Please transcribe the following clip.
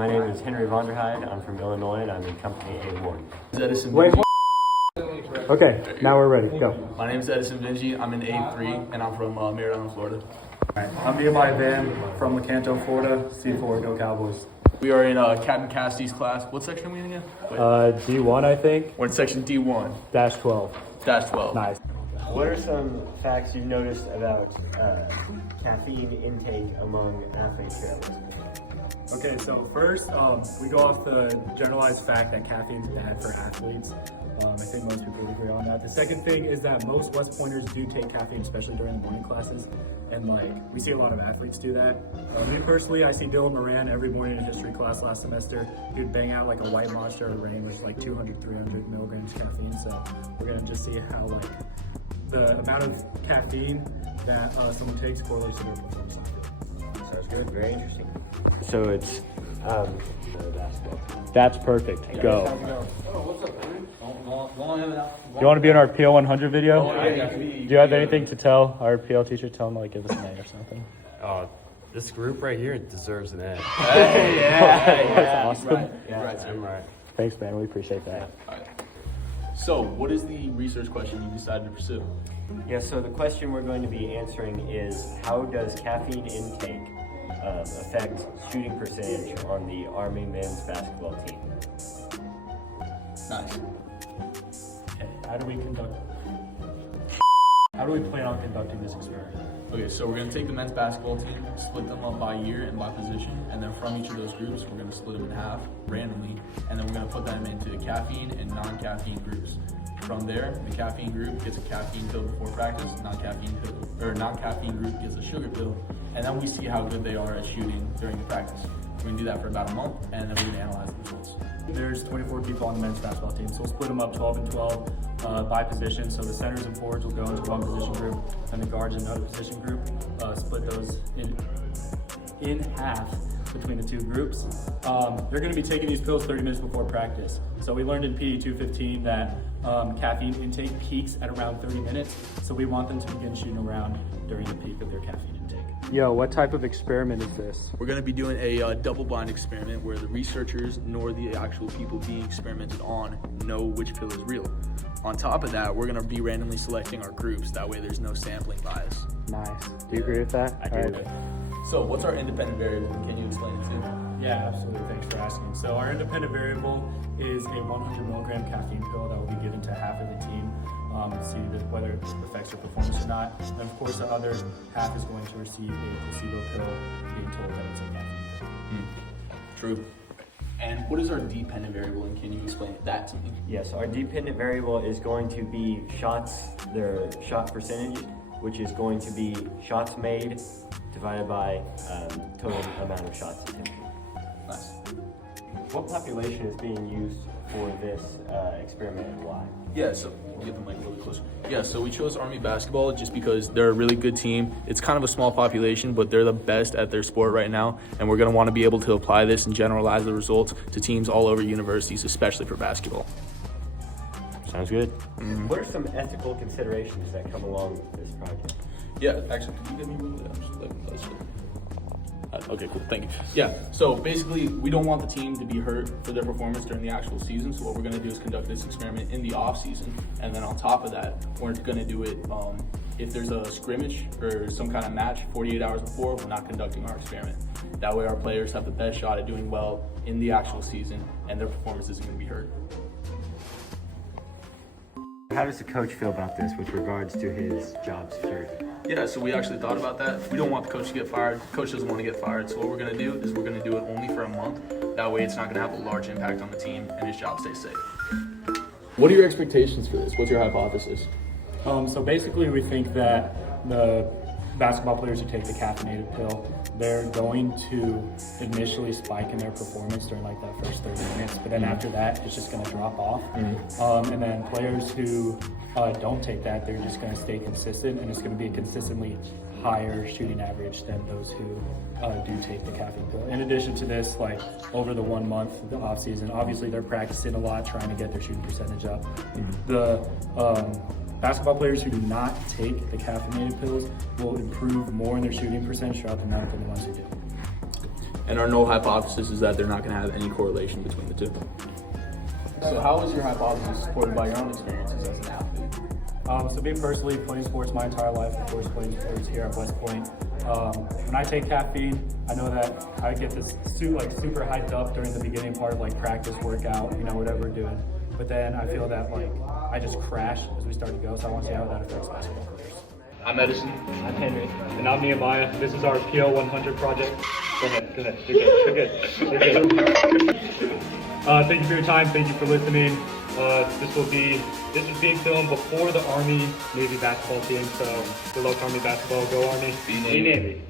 My name is Henry Vonderheide. I'm from Illinois and I'm in company A1. Edison Wait. Vinci. Okay, now we're ready. Go. My name is Edison Vinci. I'm in A3 and I'm from Maryland, Florida. I'm Nehemiah Van from Lecanto, Florida. C4, go Cowboys. We are in Captain Cassidy's class. What section are we in again? D1, I think. We're in section D1. -12. -12. Nice. What are some facts you've noticed about caffeine intake among athletes here? Okay, so first, we go off the generalized fact that caffeine is bad for athletes. I think most people would agree on that. The second thing is that most West Pointers do take caffeine, especially during the morning classes. And we see a lot of athletes do that. Me personally, I see Dylan Moran every morning in history class last semester. He would bang out like a white monster or rain with like 200, 300 milligrams caffeine. So we're gonna just see how the amount of caffeine that someone takes correlates to their performance on the field. Sounds good, very interesting. So it's the basketball team. That's perfect. Go. Oh, what's up, man? You want to be in our PL100 video? Oh, yeah. Do you have anything to tell our PL teacher? Tell him give us an A or something. This group right here deserves an A. That's awesome. Right. I'm right. Thanks, man. We appreciate that. All right. So, what is the research question you decided to pursue? Yeah, so the question we're going to be answering is how does caffeine intake affect shooting percentage on the Army men's basketball team? Nice. Okay, how do we plan on conducting this experiment? Okay, so we're going to take the men's basketball team, split them up by year and by position, and then from each of those groups, we're going to split them in half randomly, and then we're going to put them into caffeine and non-caffeine groups. From there, the caffeine group gets a caffeine pill before practice, non-caffeine group gets a sugar pill, and then we see how good they are at shooting during the practice. We're going to do that for about a month, and then we're going to analyze the results. There's 24 people on the men's basketball team, so we'll split them up 12 and 12 by position. So the centers and forwards will go into one position group, and the guards in another position group. Split those in half between the two groups. They're going to be taking these pills 30 minutes before practice. So we learned in PE 215 that caffeine intake peaks at around 30 minutes. So we want them to begin shooting around during the peak of their caffeine intake. Yo, what type of experiment is this? We're going to be doing a double-blind experiment where the researchers nor the actual people being experimented on know which pill is real. On top of that, we're going to be randomly selecting our groups. That way there's no sampling bias. Nice. Do you agree with that? I do. All right. So what's our independent variable? Can you explain it too? Yeah, absolutely. Thanks for asking. So our independent variable is a 100 milligram caffeine pill that will be given to half of the team to see whether it affects their performance or not. And of course, the other half is going to receive a placebo pill, being told that it's a caffeine pill. True. And what is our dependent variable, and can you explain that to me? Yes, our dependent variable is going to be their shot percentage, which is going to be shots made divided by total amount of shots attempted. Nice. What population is being used for this experiment and why? Yeah, so we'll get the mic a little bit closer. Yeah, so we chose Army basketball just because they're a really good team. It's kind of a small population, but they're the best at their sport right now, and we're going to want to be able to apply this and generalize the results to teams all over universities, especially for basketball. Sounds good. Mm-hmm. What are some ethical considerations that come along with this project? Yeah, actually, could you give me a little bit? Okay, cool, thank you. Yeah, so basically, we don't want the team to be hurt for their performance during the actual season, so what we're gonna do is conduct this experiment in the off season, and then on top of that, we're gonna do it, if there's a scrimmage or some kind of match 48 hours before, we're not conducting our experiment. That way our players have the best shot at doing well in the actual season, and their performance isn't gonna be hurt. How does the coach feel about this with regards to his job security? Yeah, so we actually thought about that. We don't want the coach to get fired. The coach doesn't want to get fired. So what we're going to do is we're going to do it only for a month. That way it's not going to have a large impact on the team and his job stays safe. What are your expectations for this? What's your hypothesis? So basically we think that the basketball players who take the caffeinated pill, they're going to initially spike in their performance during that first 30 minutes, but then after that, it's just going to drop off. And then players who don't take that, they're just going to stay consistent, and it's going to be a consistently higher shooting average than those who do take the caffeine pill. In addition to this, over the 1 month, the off season, obviously they're practicing a lot, trying to get their shooting percentage up. The basketball players who do not take the caffeinated pills will improve more in their shooting percentage throughout the month than the ones who do. And our null hypothesis is that they're not going to have any correlation between the two. So how is your hypothesis supported by your own experiences as an athlete? So me personally, playing sports my entire life, of course playing sports here at West Point. When I take caffeine, I know that I get this super hyped up during the beginning part of like practice, workout, whatever we're doing. But then I feel that like I just crash as we start to go. So I want to see how that affects basketball careers. I'm Edison. I'm Henry. And I'm Nehemiah. This is our PL100 project. Go ahead. You're good. Thank you for your time. Thank you for listening. This is being filmed before the Army Navy basketball team. So good luck, Army basketball. Go Army. Be Navy.